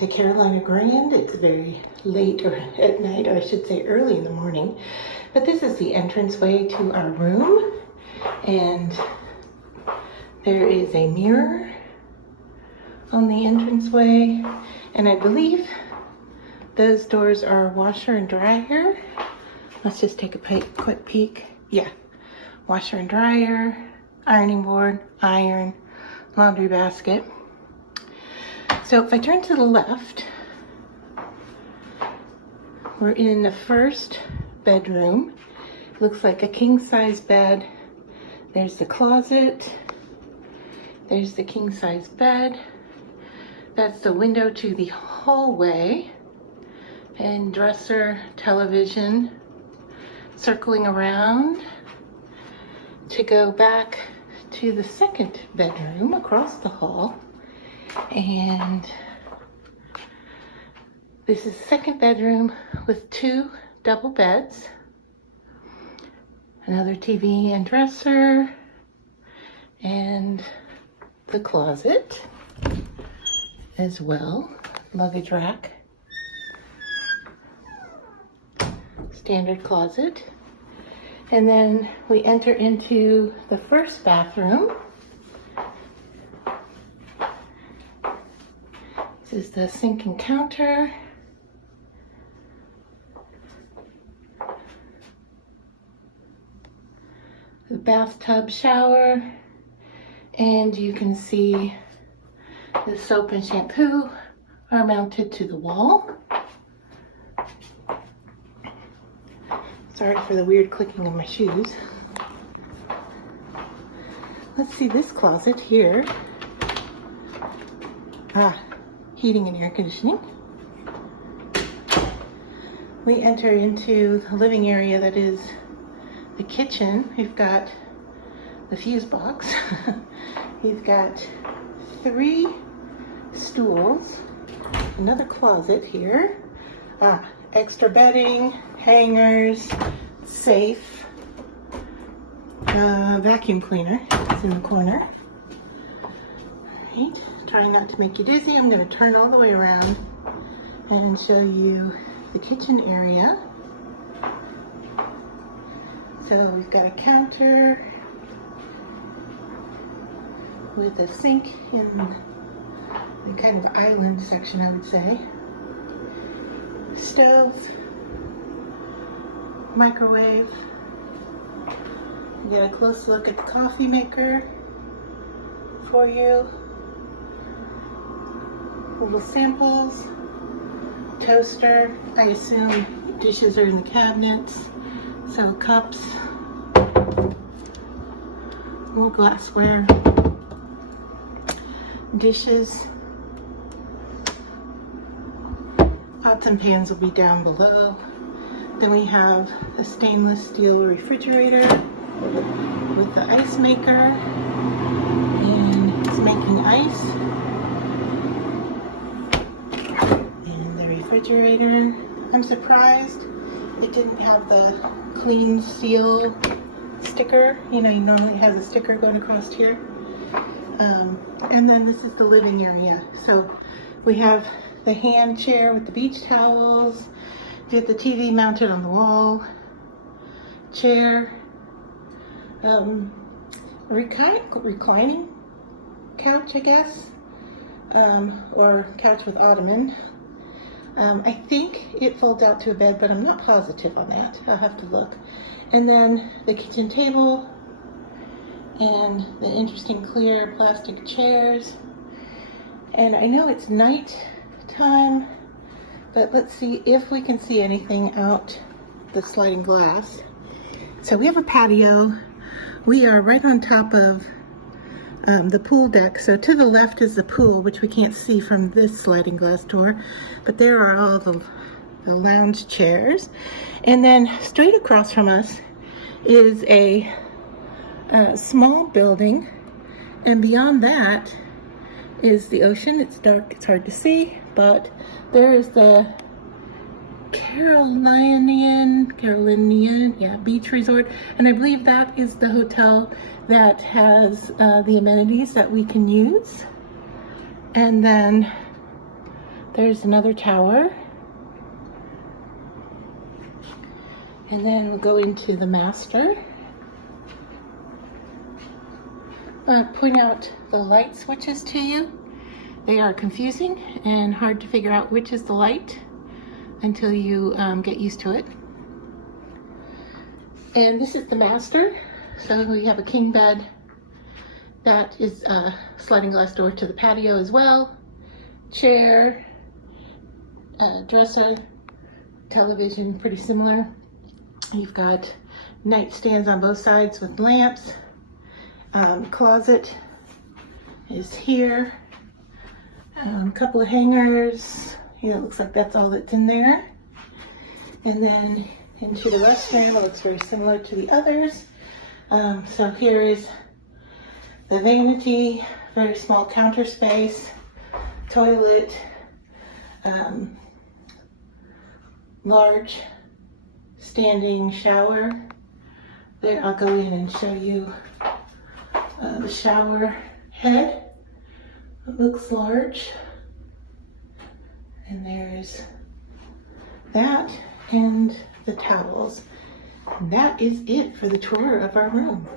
to Carolina Grande. It's very late or at night, or I should say early in the morning. But this is the entranceway to our room. And there is a mirror on the entranceway. And I believe those doors are washer and dryer. Let's just take a quick peek. Yeah, washer and dryer, ironing board, iron, laundry basket. So if I turn to the left, we're in the first bedroom. Looks like a king-size bed. There's the closet. There's the king-size bed. That's the window to the hallway. And dresser, television, circling around to go back to the second bedroom across the hall. And this is the second bedroom with 2 double beds, another TV and dresser, and the closet as well, luggage rack, standard closet. And then we enter into the first bathroom. This is the sink and counter. The bathtub shower. And you can see the soap and shampoo are mounted to the wall. Sorry for the weird clicking of my shoes. Let's see this closet here. Heating and air conditioning. We enter into the living area that is the kitchen. We've got the fuse box. We've got 3 stools, another closet here, extra bedding, hangers, safe, vacuum cleaner is in the corner. All right. Trying not to make you dizzy, I'm going to turn all the way around and show you the kitchen area. So we've got a counter with a sink in the kind of island section, I would say. Stove, microwave. We got a close look at the coffee maker for you. Little samples, toaster. I assume dishes are in the cabinets. So cups, more glassware, dishes. Pots and pans will be down below. Then we have a stainless steel refrigerator with the ice maker, and it's making ice. Refrigerator. I'm surprised it didn't have the clean seal sticker. You know, you normally have a sticker going across here. And then this is the living area. So we have the hand chair with the beach towels. We have the TV mounted on the wall. Chair. Reclining couch, I guess. Or couch with ottoman. I think it folds out to a bed, but I'm not positive on that. I'll have to look. And then the kitchen table and the interesting clear plastic chairs. And I know it's night time, but let's see if we can see anything out the sliding glass. So we have a patio. We are right on top of the pool deck. So to the left is the pool, which we can't see from this sliding glass door, but there are all the lounge chairs. And then straight across from us is a small building, and beyond that is the ocean. It's dark, it's hard to see, but there is the Carolina Beach Resort, and I believe that is the hotel that has the amenities that we can use. And then There's another tower. And then we'll go into the master. Point out the light switches to you. They are confusing and hard to figure out which is the light until you get used to it. And this is the master. So we have a king bed. That is a sliding glass door to the patio as well. Chair, dresser, television, pretty similar. You've got nightstands on both sides with lamps. Closet is here. A couple of hangers. Yeah, it looks like that's all that's in there. And then into the restroom. It looks very similar to the others. So here is the vanity, very small counter space, toilet, large standing shower. There, I'll go in and show you the shower head. It looks large. And there's that and the towels. And that is it for the tour of our room.